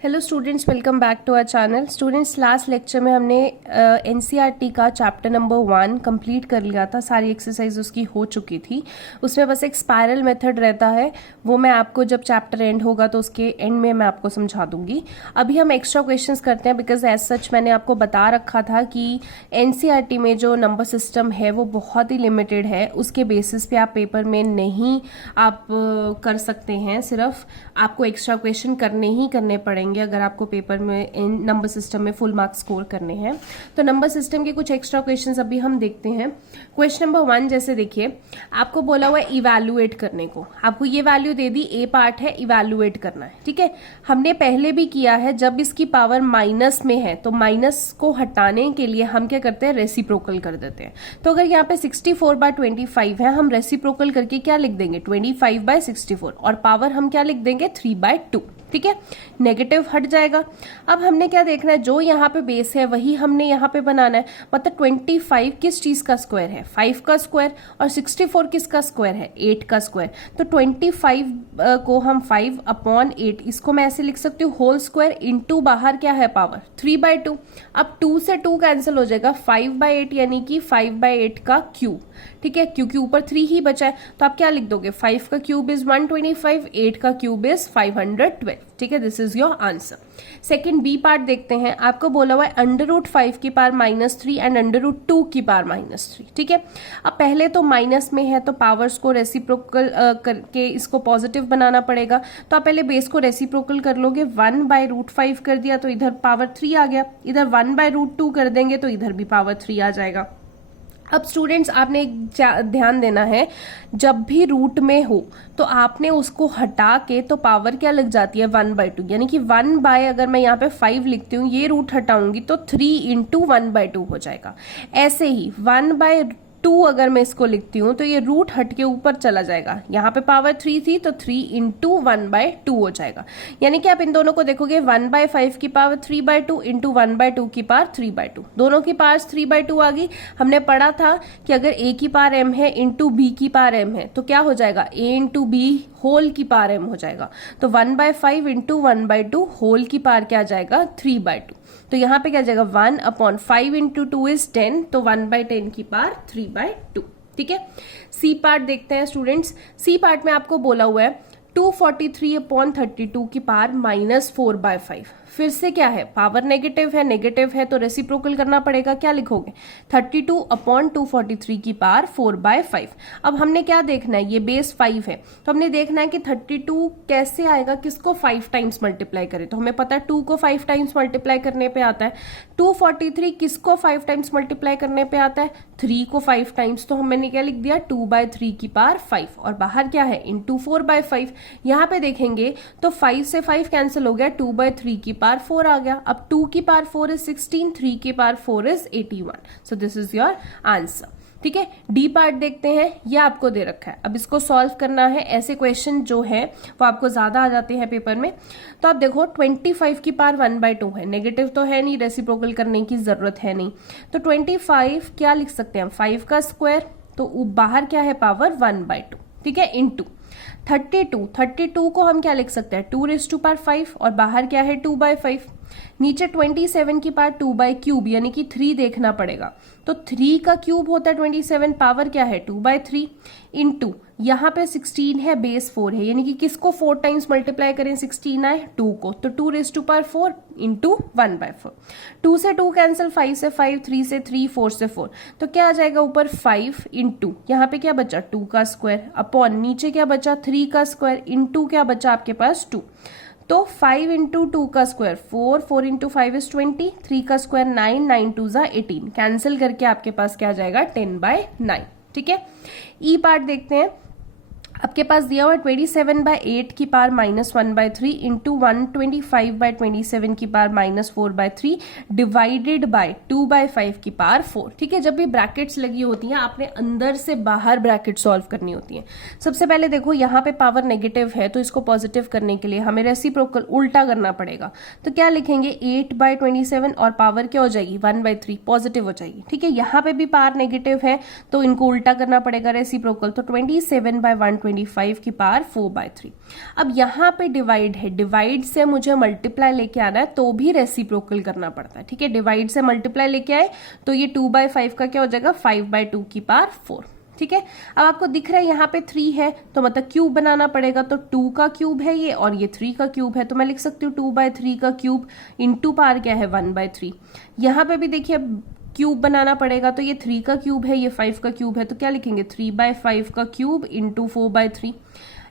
Hello students, welcome back to our channel. Students, last lecture में हमने NCERT का chapter number 1 complete कर लिया था। सारी एक्सरसाइज उसकी हो चुकी थी। उसमें बस एक स्पायरल मेथड रहता है, वो मैं आपको जब चैप्टर एंड होगा तो उसके एंड में मैं आपको समझा दूंगी। अभी हम एक्स्ट्रा क्वेश्चंस करते हैं बिकॉज एज सच मैंने आपको बता रखा था कि एनसीईआरटी में जो नंबर सिस्टम है वो बहुत ही लिमिटेड है। उसके बेसिस पे आप पेपर में नहीं आप कर सकते हैं, सिर्फ आपको एक्स्ट्रा क्वेश्चन करने ही करने पड़ेंगे अगर आपको पेपर में नंबर सिस्टम में फुल मार्क्स स्कोर करने हैं। तो नंबर सिस्टम के कुछ एक्स्ट्रा क्वेश्चंस अभी हम देखते हैं। क्वेश्चन नंबर 1 जैसे देखिए, आपको बोला हुआ है इवैल्यूएट करने को। आपको ये वैल्यू दे दी, ए पार्ट है, इवैल्यूएट करना है। ठीक है, हमने पहले भी किया है, जब इसकी पावर माइनस में है तो माइनस को हटाने के लिए हम क्या करते हैं, रेसिप्रोकल कर देते हैं। तो अगर यहाँ पे 64/25 है, हम रेसिप्रोकल करके क्या लिख देंगे, 25/64, और पावर हम क्या लिख देंगे, 3/2। ठीक है, नेगेटिव हट जाएगा। अब हमने क्या देखना है, जो यहाँ पे बेस है वही हमने यहाँ पे बनाना है। मतलब 25 किस चीज का स्क्वायर है, 5 का स्क्वायर, और 64 किसका स्क्वायर है, 8 का स्क्वायर। तो 25 को हम 5/8, इसको मैं ऐसे लिख सकती हूँ, होल स्क्वायर इंटू बाहर क्या है, पावर 3/2। अब 2 से 2 कैंसिल हो जाएगा, 5/8 यानी कि 5/8 का क्यूब। ठीक है, क्योंकि ऊपर 3 ही बचा है तो आप क्या लिख दोगे, 5 का क्यूब इज 125, 8 का क्यूब इज 512। ठीक है, this is your answer. Second B part देखते हैं। आपको बोला हुआ है √5 की पावर -3 एंड √2 की पावर -3। ठीक है, अब पहले तो माइनस में है तो पावर्स को रेसिप्रोकल करके इसको पॉजिटिव बनाना पड़ेगा। तो आप पहले बेस को रेसिप्रोकल कर लोगे, 1/√5 कर दिया तो इधर पावर 3 आ गया, इधर 1/√2 कर देंगे तो इधर भी पावर 3 आ जाएगा। अब स्टूडेंट्स, आपने एक ध्यान देना है, जब भी रूट में हो तो आपने उसको हटा के तो पावर क्या लग जाती है, 1/2। यानी कि 1 अगर मैं यहाँ पे 5 लिखती हूँ, ये रूट हटाऊंगी तो 3 × 1/2 हो जाएगा। ऐसे ही 1/2 अगर मैं इसको लिखती हूँ तो ये रूट हट के ऊपर चला जाएगा। यहाँ पे पावर 3 थी तो 3 × 1/2 हो जाएगा। यानी कि आप इन दोनों को देखोगे, 1/5 की पावर 3/2 × 1/2 की पावर 3/2, दोनों की पावर 3/2 आ गई। हमने पढ़ा था कि अगर a की पावर m है इंटू b की पावर m है तो क्या हो जाएगा, a × b होल की पावर m हो जाएगा। तो 1/5 × 1/2 होल की पावर क्या आ जाएगा, 3/2। तो यहाँ पे क्या जाएगा, 1/5 × 2 इज 10, तो 1/10 की पावर 3/2। ठीक है, सी पार्ट देखते हैं स्टूडेंट्स। सी पार्ट में आपको बोला हुआ है 243/32 की पावर -4/5। फिर से क्या है, पावर नेगेटिव है तो रेसिप्रोकल करना पड़ेगा। क्या लिखोगे, 32/243 की पावर 4/5। अब हमने क्या देखना है, ये बेस 5 है तो हमने देखना है कि 32 कैसे आएगा, किसको 5 टाइम्स मल्टीप्लाई करें। तो हमें पता है 2 को 5 टाइम्स मल्टीप्लाई करने पे आता है। 243 किसको 5 टाइम्स मल्टीप्लाई करने पे आता है, 3 को 5 टाइम्स। तो हमने क्या लिख दिया, 2/3 की पावर 5, और बाहर क्या है, इंटू 4/5। यहाँ पे देखेंगे तो 5 से 5 कैंसिल हो गया, 2/3 की पावर 4 आ गया। अब 2 की पावर 4 इज 16, 3 की power 4 is 81। So this is your answer. ठीक है, डी पार्ट देखते हैं। ये आपको दे रखा है, अब इसको सॉल्व करना है। ऐसे क्वेश्चन जो है वो आपको ज्यादा आ जाते हैं पेपर में। तो आप देखो 25 की पावर 1/2 है, नेगेटिव तो है नहीं, रेसिप्रोकल करने की जरूरत है नहीं। तो 25 क्या लिख सकते हैं, 5 का स्क्वायर, तो बाहर क्या है, पावर 1/2। ठीक है, इंटू 32 को हम क्या लिख सकते हैं, 2⁵5, और बाहर क्या है, 2/5। नीचे 27 की पावर 2/3 यानी कि 3 देखना पड़ेगा। तो 3 का क्यूब होता है 27, पावर क्या है, 2/3, इंटू यहाँ पे 16 है, बेस 4 है, यानी कि किसको 4 टाइम्स मल्टीप्लाई करें, 16 आए 2 को, तो 2⁴ इंटू 1/4। 2 से 2 कैंसिल, 5 से 5, 3 से 3, 4 से 4। तो क्या आ जाएगा, ऊपर 5 इंटू यहाँ पे क्या बचा, 2 का स्क्वायर, अपॉन नीचे क्या बचा, 3 का स्क्वायर, इंटू क्या बचा आपके पास, 2। तो 5 × 2 का स्क्वायर 4, 4 × 5 इज 20, 3 का स्क्वायर 9, 9 2 18, कैंसिल करके आपके पास क्या आ जाएगा, 10/9। ठीक है, ई पार्ट देखते हैं। आपके पास दिया हुआ 27/8 की पावर -1/3 इंटू 125/27 की पावर -4/3 डिवाइडेड बाय 2/5 की पावर 4। ठीक है, जब भी ब्रैकेट्स लगी होती हैं आपने अंदर से बाहर ब्रैकेट सॉल्व करनी होती है। सबसे पहले देखो, यहाँ पे पावर नेगेटिव है तो इसको पॉजिटिव करने के लिए हमें रेसिप्रोकल उल्टा करना पड़ेगा। तो क्या लिखेंगे, 8/27, और पावर क्या हो जाएगी, 1/3 पॉजिटिव हो जाएगी। ठीक है, यहाँ पे भी पावर नेगेटिव है तो इनको उल्टा करना पड़ेगा, रेसिप्रोकल। तो 27/125 25 की पावर 4/3। अब यहाँ पे डिवाइड है, डिवाइड से मुझे मल्टीप्लाई लेके आना है तो भी रेसिप्रोकल करना पड़ता है, ठीक है। डिवाइड से मल्टीप्लाई लेके आए तो ये 2/5 का क्या हो जाएगा 5/2 की पावर 4, ठीक है। अब आपको दिख रहा है यहाँ पे 3 है तो मतलब क्यूब बनाना पड़ेगा, तो 2 का क्यूब है ये और ये 3 का क्यूब है, तो मैं लिख सकती हूँ 2/3 का क्यूब इंटू पावर क्या है 1/3। यहाँ पे भी देखिए क्यूब बनाना पड़ेगा, तो ये 3 का क्यूब है, ये 5 का क्यूब है, तो क्या लिखेंगे 3/5 का क्यूब इंटू 4/3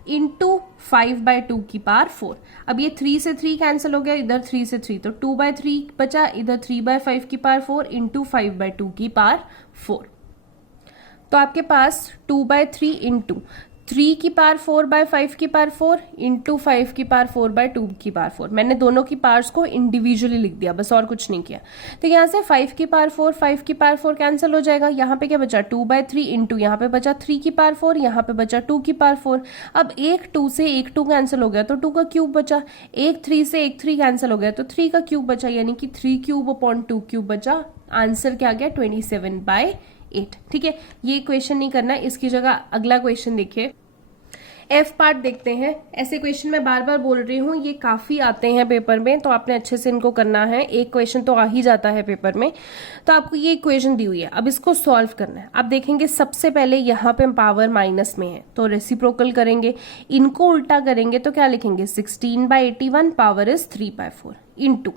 इंटू 5/2 की पावर 4। अब ये 3 से 3 कैंसिल हो गया, इधर 3 से 3 तो 2/3 बचा, इधर 3/5 की पावर 4 इंटू 5/2 की पावर 4। तो आपके पास 2/3 इंटू 3 की पावर 4/5 की पावर 4 इंटू 5 की पावर 4/2 की पावर 4। मैंने दोनों की पावर्स को इंडिविजुअली लिख दिया, बस और कुछ नहीं किया। तो यहाँ से 5 की पावर 4 5 की पावर 4 कैंसिल हो जाएगा। यहाँ पे क्या बचा 2/3 इंटू यहाँ पे बचा 3 की पावर 4, यहाँ पे बचा 2 की पावर 4। अब एक 2 से एक 2 कैंसिल हो गया तो 2 का क्यूब बचा, एक 3 से एक 3 कैंसिल हो गया तो 3 का क्यूब बचा, यानी कि 3 क्यूब अपॉन 2 क्यूब बचा। आंसर क्या आ गया 27/8, ठीक है। ये क्वेश्चन नहीं करना है, इसकी जगह अगला क्वेश्चन देखिए। एफ पार्ट देखते हैं। ऐसे क्वेश्चन मैं बार बार बोल रही हूँ, ये काफी आते हैं पेपर में, तो आपने अच्छे से इनको करना है। एक क्वेश्चन तो आ ही जाता है पेपर में। तो आपको ये इक्वेशन दी हुई है, अब इसको सॉल्व करना है। आप देखेंगे सबसे पहले यहाँ पे पावर माइनस में है तो रेसिप्रोकल करेंगे, इनको उल्टा करेंगे तो क्या लिखेंगे 16/81 पावर इज 3/4 इंटू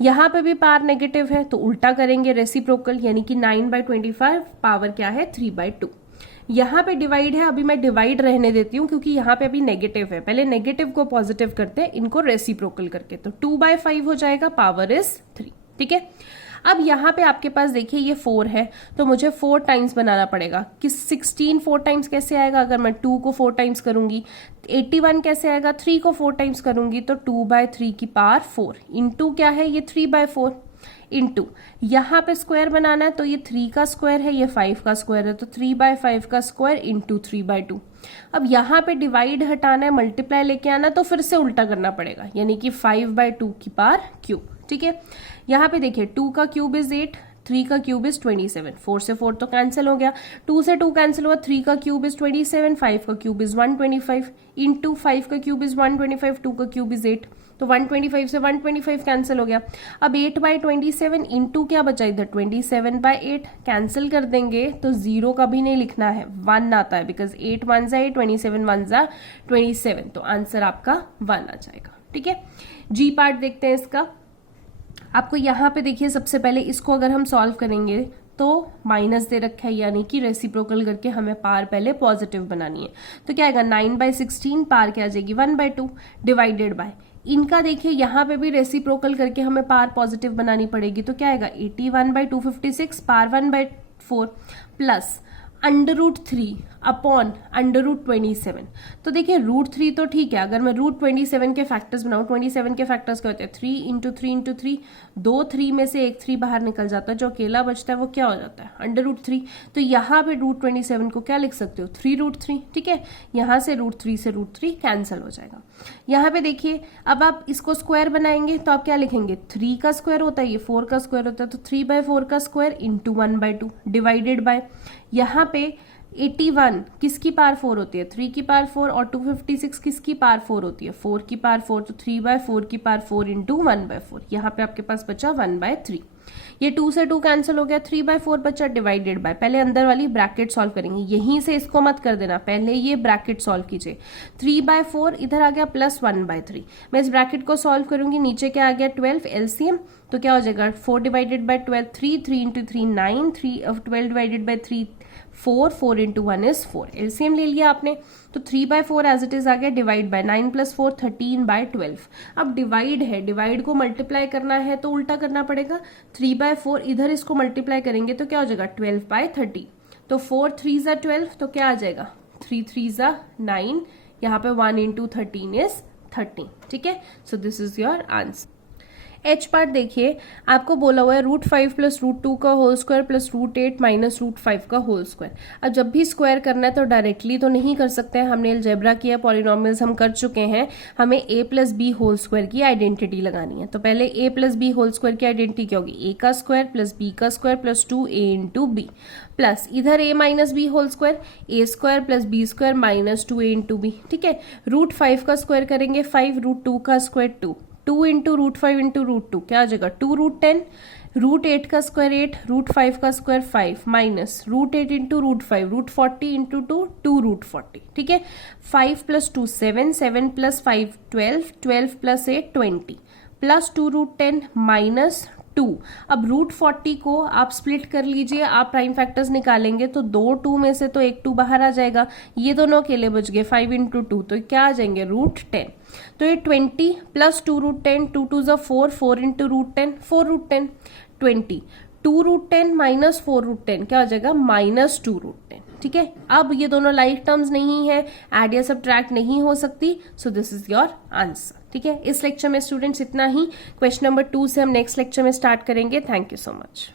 यहाँ पे भी पावर नेगेटिव है तो उल्टा करेंगे रेसिप्रोकल, यानी कि 9/25 पावर क्या है 3/2। यहाँ पे डिवाइड है, अभी मैं डिवाइड रहने देती हूँ क्योंकि यहाँ पे अभी नेगेटिव है। पहले नेगेटिव को पॉजिटिव करते हैं इनको रेसिप्रोकल करके, तो 2/5 हो जाएगा, पावर इज 3, ठीक है। अब यहाँ पे आपके पास देखिए ये 4 है तो मुझे 4 टाइम्स बनाना पड़ेगा। किस 16 4 टाइम्स कैसे आएगा, अगर मैं 2 को 4 टाइम्स करूंगी। 81 कैसे आएगा, 3 को 4 टाइम्स करूंगी तो 2/3 की पावर 4 इंटू क्या है ये 3/4 इंटू यहाँ पे स्क्वायर बनाना है तो ये 3 का स्क्वायर है, ये 5 का स्क्वायर है, तो 3/5 का स्क्वायर इंटू 3/2। अब यहाँ पे डिवाइड हटाना है, मल्टीप्लाई लेके आना तो फिर से उल्टा करना पड़ेगा, यानी कि 5/2 की पावर क्यूब, ठीक है। यहाँ पे देखिए 2 का क्यूब इज 8, 3 का क्यूब इज 27, 4 से 4 तो कैंसिल हो गया, 2 से 2 कैंसिल हुआ, 3 का क्यूब इज 27, 5 का क्यूब इज 125 इंटू 5 का क्यूब इज 125, 2 का क्यूब इज 8 तो 125 से 125 कैंसिल हो गया। अब 8/27 इंटू क्या बचा इधर 27/8 कैंसिल कर देंगे तो 0 कभी नहीं लिखना है, 1 आता है, बिकॉज 8 1 जा 8, 27 1 जा 27, तो आंसर आपका 1 आ जाएगा, ठीक है। जी पार्ट देखते हैं इसका। आपको यहाँ पे देखिए सबसे पहले इसको अगर हम सॉल्व करेंगे तो माइनस दे रखा है, यानी कि रेसिप्रोकल करके हमें पावर पहले पॉजिटिव बनानी है। तो क्या आएगा 9/16 पावर क्या आ जाएगी 1/2 डिवाइडेड बाय, इनका देखिए यहाँ पे भी रेसिप्रोकल करके हमें पावर पॉजिटिव बनानी पड़ेगी, तो क्या आएगा 81/256 पावर 1/4 प्लस √3 अपॉन √27। तो देखिए √3 तो ठीक है, अगर मैं √27 के फैक्टर्स बनाऊं, 27 के फैक्टर्स क्या होते हैं 3 इंटू 3 इंटू 3, 2 3 में से एक 3 बाहर निकल जाता है, जो अकेला बचता है वो क्या हो जाता है √3। तो यहाँ पे √27 को क्या लिख सकते हो 3√3, ठीक है। यहाँ से √3 से √3 कैंसिल हो जाएगा। यहाँ पे देखिए अब आप इसको स्क्वायर बनाएंगे तो आप क्या लिखेंगे 3 का स्क्वायर होता है, ये 4 का स्क्वायर होता है, तो 3/4 का स्क्वायर इंटू 1/2 डिवाइडेड बाय, यहाँ पे 81 किसकी पावर 4 होती है 3 की पावर 4 और 256 किसकी पावर 4 होती है 4 की पावर 4, तो 3/4 की पावर 4 इंटू 1/4, यहाँ पे आपके पास बचा 1/3। ये 2 से 2 कैंसिल हो गया, 3/4 बचा डिवाइडेड बाय, पहले अंदर वाली ब्रैकेट सॉल्व करेंगे, यहीं से इसको मत कर देना, पहले ये ब्रैकेट सॉल्व कीजिए। 3/4 इधर आ गया प्लस 1/3, मैं इस ब्रैकेट को सॉल्व करूंगी, नीचे क्या आ गया 12 एलसीएम, तो क्या हो जाएगा 4 divided by 12 3 into 3 9 12 divided by 3 4 4 into 1 is 4, LCM ले लिया आपने, तो 3/4 एज इट इज आ गया, डिवाइड बाय 9 + 4 13/12। अब डिवाइड है, डिवाइड को मल्टीप्लाई करना है तो उल्टा करना पड़ेगा, 3/4 इधर इसको मल्टीप्लाई करेंगे तो क्या हो जाएगा 12/30, तो 4 3 = 12, तो क्या आ जाएगा 3 3 = 9, यहाँ पे 1 इंटू 13 इज 13, ठीक है। So this is your answer. H part देखिए, आपको बोला हुआ है √5 प्लस √2 का होल स्क्वायर प्लस √8 माइनस √5 का होल स्क्वायर। अब जब भी स्क्वायर करना है तो डायरेक्टली तो नहीं कर सकते हैं, हमने अलजेब्रा किया, पॉलिनॉमियल्स हम कर चुके हैं, हमें a plus B whole square की आइडेंटिटी लगानी है। तो पहले a plus B whole square की आइडेंटिटी क्या होगी, a का स्क्वायर प्लस b का square plus 2a into B, plus इधर a minus B whole square, a square plus b square minus 2a into B. ठीक है, √5 का स्क्वायर करेंगे 5, √2 का स्क्वायर 2 इंटू √5 इंटू √2 क्या आ जाएगा 2√10, √8 का स्क्वायर 8, √5 का स्क्वायर 5 माइनस √8 इंटू √5, √40 इंटू 2 √40। ठीक है, 5 plus 2 7, 7 plus 5 12, 12 plus 8 20 plus 2√10 minus 2। अब √40 को आप स्प्लिट कर लीजिए, आप प्राइम फैक्टर्स निकालेंगे तो 2 2 में से तो एक 2 बाहर आ जाएगा, ये दोनों अकेले बच गए 5 इंटू 2, तो क्या आ जाएंगे √10। तो ये 20 प्लस 2√10, 2 2 ज़ा 4, 4 इंटू √10 4√10, 20 2√10 माइनस 4√10 क्या हो जाएगा माइनस 2√10। ठीक है, अब ये दोनों लाइक टर्म्स नहीं है, एड या सब्ट्रैक्ट नहीं हो सकती, so this is your answer. ठीक है, इस लेक्चर में स्टूडेंट्स इतना ही। क्वेश्चन नंबर 2 से हम नेक्स्ट लेक्चर में स्टार्ट करेंगे। Thank you so much.